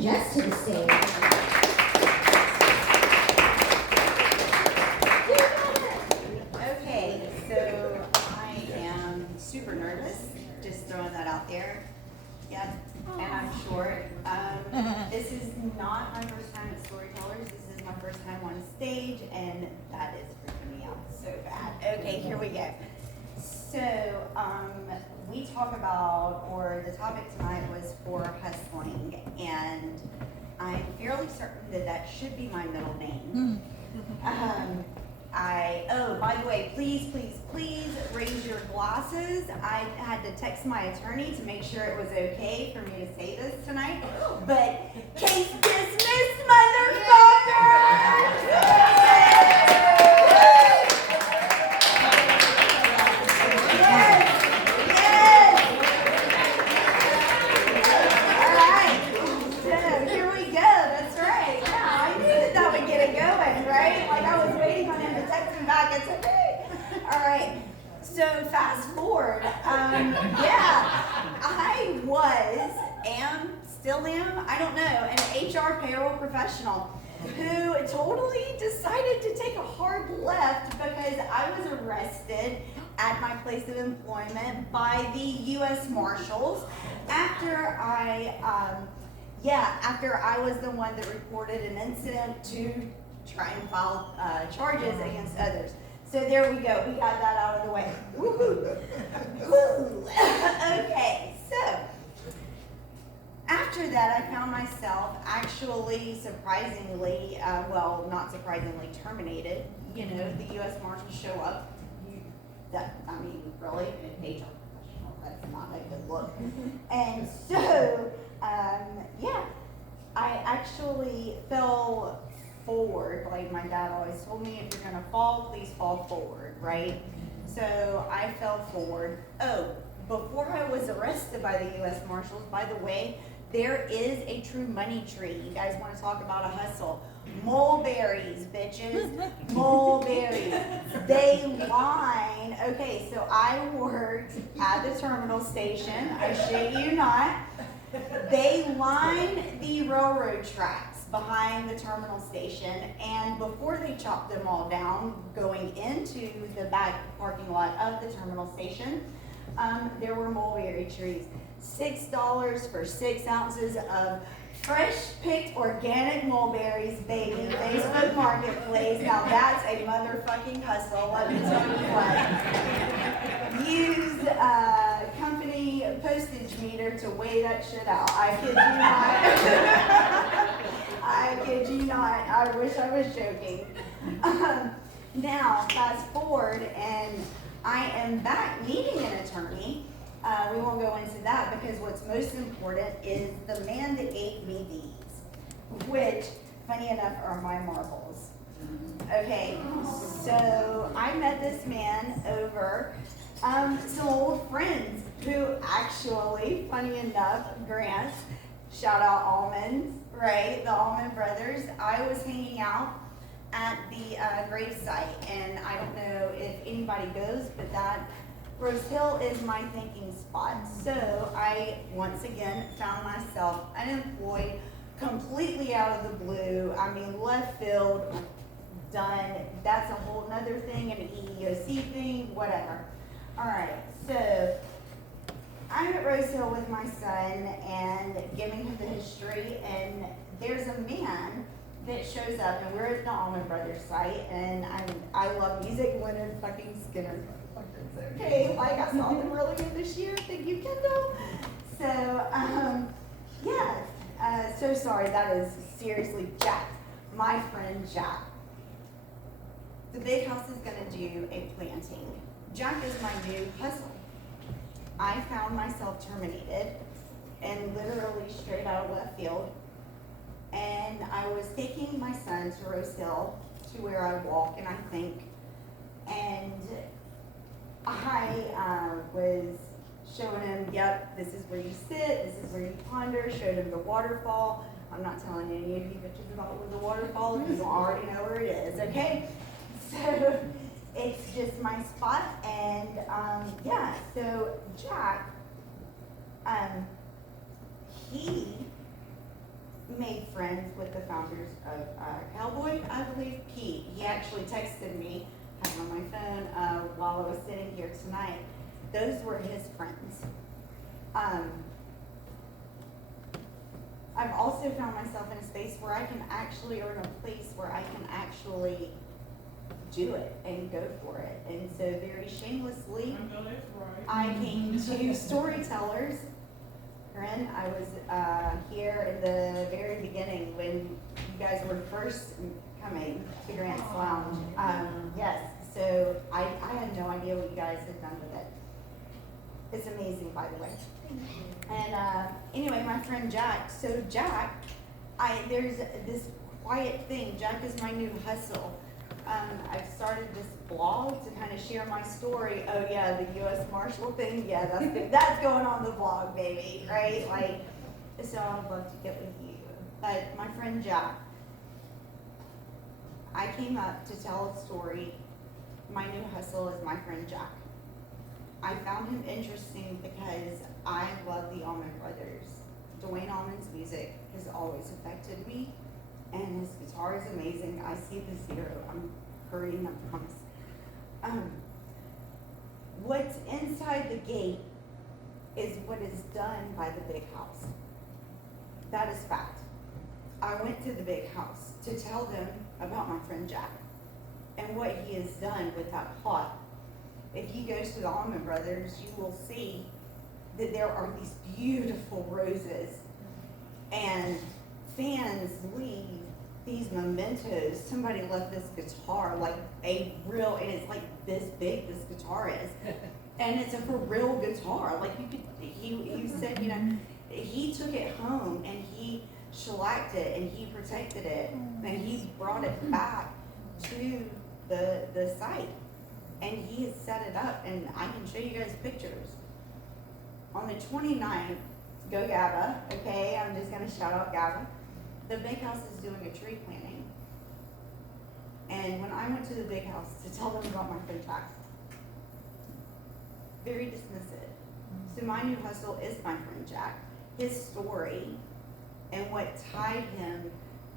Jess to the stage. Okay, so I am super nervous, just throwing that out there. Yep, and I'm short. This is not my first time at Storytellers. This is my first time on stage, and that is freaking me out so bad. Okay, here we go. So, we talk about, or the topic tonight was for hustling, and I'm fairly certain that that should be my middle name. Oh, by the way, please raise your glasses. I had to text my attorney to make sure it was okay for me to say this tonight, but case dismissed, motherfucker! It's okay. All right. So fast forward. Still am, I don't know, an HR payroll professional who totally decided to take a hard left because I was arrested at my place of employment by the U.S. Marshals after I was the one that reported an incident to try and file charges against others. So there we go. We got that out of the way. Woohoo! Woo! Okay, so after that, I found myself actually surprisingly, not surprisingly, terminated. You know, the U.S. Marshals show up. Really, an HR professional. That's not a good look. And so, I actually fell forward. Like my dad always told me, if you're gonna fall, please fall forward, right? So I fell forward. Oh, before I was arrested by the U.S. Marshals, by the way, there is a true money tree. You guys want to talk about a hustle? Mulberries, bitches. Mulberries. They line. Okay, so I worked at the terminal station. I shit you not. They line the railroad tracks behind the terminal station, and before they chopped them all down, going into the back parking lot of the terminal station, there were mulberry trees. $6 for 6 ounces of fresh picked organic mulberries, baby. Facebook Marketplace. Now that's a motherfucking hustle, let me tell you what. Use company postage meter to weigh that shit out. I kid you not. I kid you not. I wish I was joking. Now, fast forward, and I am back needing an attorney. We won't go into that because what's most important is the man that gave me these, which, funny enough, are my marbles. Okay, so I met this man over some old friends who actually, funny enough, Grant, shout out Almonds, right? The Almond Brothers. I was hanging out at the grave site, and I don't know if anybody goes, but that Rose Hill is my thinking spot. So I once again found myself unemployed, completely out of the blue. Left field, done. That's a whole nother thing, an EEOC thing, whatever. All right, so I'm at Rose Hill with my son and giving him the history, and there's a man that shows up, and we're at the Allman Brothers site, and I love music, Leonard fucking Skinner. Okay, like I saw them earlier this year. Thank you, Kendall. So, so sorry, that is seriously Jack, my friend Jack. The big house is gonna do a planting. Jack is my new hustle. I found myself terminated and literally straight out of left field. And I was taking my son to Rose Hill, to where I walk and I think, and I was showing him, yep, this is where you sit, this is where you ponder, showed him the waterfall. I'm not telling any of you bitches about where the waterfall is, you already know where it is, okay? So it's just my spot, and so Jack, he made friends with the founders of Cowboy, I believe, Pete. He actually texted me, I had him on my phone, while I was sitting here tonight. Those were his friends. I've also found myself in a space where I can actually, or in a place where I can actually do it and go for it. And so very shamelessly, I came to Storytellers. Corinne, I was here in the very beginning when you guys were first coming to Grant's Lounge. Yes, so I had no idea what you guys had done with it. It's amazing, by the way. And anyway, my friend Jack. So Jack, there's this quiet thing. Jack is my new hustle. I've started this blog to kind of share my story. Oh yeah, the U.S. Marshal thing. Yeah, that's going on the blog, baby. Right? Like, so I'd love to get with you. But my friend Jack, I came up to tell a story. My new hustle is my friend Jack. I found him interesting because I love the Allman Brothers. Dwayne Allman's music has always affected me, and his guitar is amazing. I see the zero. I'm hurrying, I promise. What's inside the gate is what is done by the big house. That is fact. I went to the big house to tell them about my friend Jack and what he has done with that plot. If you go to the Allman Brothers, you will see that there are these beautiful roses, and fans leave these mementos. Somebody left this guitar, like a real, and it's like this big, this guitar is. And it's a for real guitar. Like you could, he said, you know, he took it home and he shellacked it and he protected it and he's brought it back to the site. And he has set it up, and I can show you guys pictures. On the 29th, go GABA, okay? I'm just gonna shout out GABA. The big house is doing a tree planting. And when I went to the big house to tell them about my friend Jack, very dismissive. So my new hustle is my friend Jack, his story, and what tied him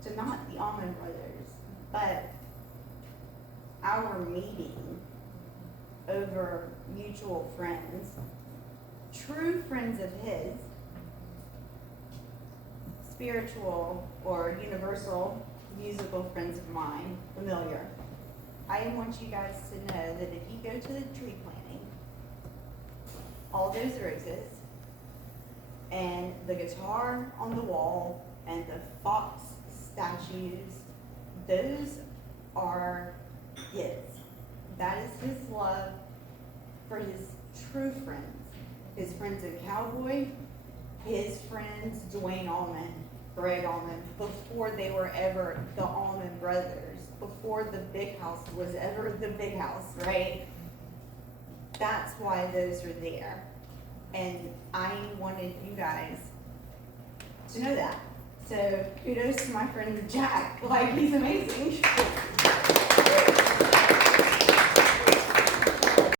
to not the Allman Brothers, but our meeting over mutual friends, true friends of his, spiritual or universal musical friends of mine, familiar. I want you guys to know that if you go to the tree planting, all those roses and the guitar on the wall and the fox statues, those are his. That is his love for his true friends. His friends in Cowboy, his friends Dwayne Allman, Greg Allman, before they were ever the Allman Brothers, before the big house was ever the big house, right? That's why those are there. And I wanted you guys to know that. So kudos to my friend Jack. Like, he's amazing.